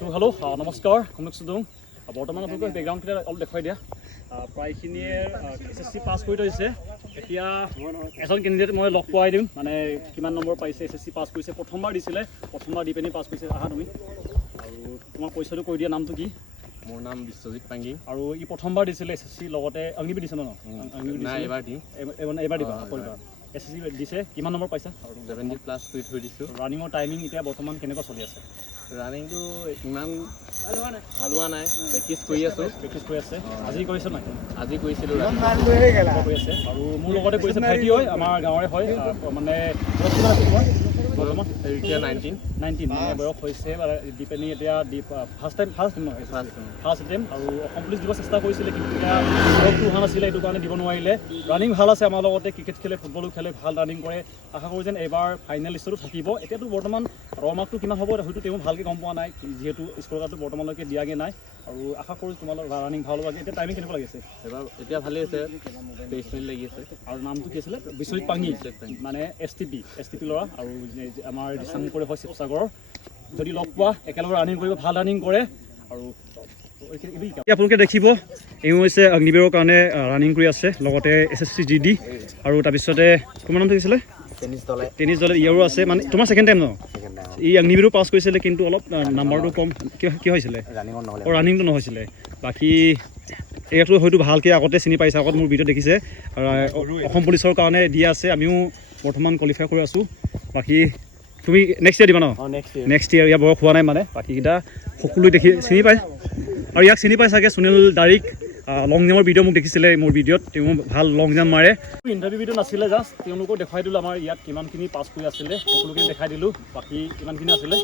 তো হেল্ল' নমস্কাৰ কমলেশ চুদুং বৰ্তমান আপোনালোকৰ বেকগ্ৰাউণ্ডকেইটা অলপ দেখুৱাই দিয়া প্ৰায়খিনিয়ে SSC পাছ কৰি থৈছে এতিয়া এজন কেণ্ডিডেট মই লগ পোৱাই দিম মানে কিমান নম্বৰ পাইছে SSC পাছ কৰিছে প্ৰথমবাৰ দিছিলে প্ৰথমবাৰ দি পিনি পাছ কৰিছে আহা তুমি আৰু তোমাৰ পৰিচয়টো কৈ দিয়া নামটো কি মোৰ নাম বিশ্বজিৎ পাঙ্গি আৰু ই প্ৰথমবাৰ দিছিলে SSC লগতে অগ্নিবীৰ দিছে ন এবাৰ দিম এবাৰ দিবা SSC দিছে কিমান নম্বৰ পাইছা 70+ কৰি থৈ দিছোঁ ৰানিঙৰ টাইমিং এতিয়া বৰ্তমান কেনেকুৱা চলি আছে ৰানিংটো ইমান ভাল হোৱা নাই প্ৰেক্টিছ কৰি আছোঁ আজি কৰিছে নাই আজি কৰিছিলোঁ কৰি আছে আৰু মোৰ লগতে কৰিছে ভাইটি হয় আমাৰ গাঁৱৰে হয় মানে বৰ্তমান এতিয়া 19 মানে বয়স হৈছে দি পিনি এতিয়া ফাৰ্ষ্ট এটেম্প আৰু অসম পুলিচ দিব চেষ্টা কৰিছিলে কিন্তু এতিয়া বয়সটো হোৱা নাছিলে এইটো কাৰণে দিব নোৱাৰিলে ৰানিং ভাল আছে আমাৰ লগতে ক্ৰিকেট খেলে ফুটবলো খেলে ভাল ৰানিং কৰে আশা কৰোঁ যেন এইবাৰ ফাইনেল লিষ্টতো থাকিব এতিয়াতো বৰ্তমান ৰমাৰ্কটো কিমান হ'ব হয়তো তেওঁ ভালকৈ গম পোৱা নাই যিহেতু স্ক'ৰ কাৰ্ডটো বৰ্তমানলৈকে দিয়াগৈ নাই আৰু আশা কৰোঁ তোমালোকৰ ৰানিং ভাল হ'ব এতিয়া টাইমিং কেনেকুৱা লাগিছে এবাৰ এতিয়া ভালেই আছে 23 মিনিট লাগি আছে আৰু নামটো কি আছিলে বিশ্বজিৎ পাঙ্গি মানে STP ল'ৰা আৰু আমাৰ দিচাংমুখৰে হয় শিৱসাগৰৰ যদি লগ পোৱা একেলগে ৰানিং কৰিব ভাল ৰানিং কৰে আৰু আপোনালোকে দেখিব এওঁ হৈছে অগ্নিবীৰৰ কাৰণে ৰানিং কৰি আছে লগতে SSC GD আৰু তাৰপিছতে তোমাৰ নামটো কৈছিলে টেনিছ দলে ইয়াৰো আছে মানে তোমাৰ ছেকেণ্ড টাইম ন ই অগ্নিবীৰো পাছ কৰিছিলে কিন্তু অলপ নাম্বাৰটো কম কি হৈছিলে ৰানিংটো নহৈছিলে বাকী এইটো হয়তো ভালকৈ আগতে চিনি পাইছে আগত মোৰ ভিডিঅ' দেখিছে অসম পুলিচৰ কাৰণে দিয়া আছে আমিও বৰ্তমান কোৱালিফাই কৰি আছোঁ বাকী তুমি নেক্সট ইয়েৰ দিবা ন নেক্সট ইয়েৰ ইয়াৰ বয়স হোৱা নাই মানে বাকীকেইটা সকলোৱে দেখি চিনি পায় আৰু ইয়াক চিনি পাই চাগে সুনীল দাৰিক লং জাম্পৰ ভিডিঅ' মোক দেখিছিলে মোৰ ভিডিঅ'ত তেওঁ ভাল লং জাম্প মাৰে ইণ্টাৰভিউ ভিডিঅ' নাছিলে জাষ্ট তেওঁলোকক দেখুৱাই দিলোঁ আমাৰ ইয়াত কিমানখিনি পাছ কৰি আছিলে সকলোখিনি দেখাই দিলোঁ বাকী কিমানখিনি আছিলে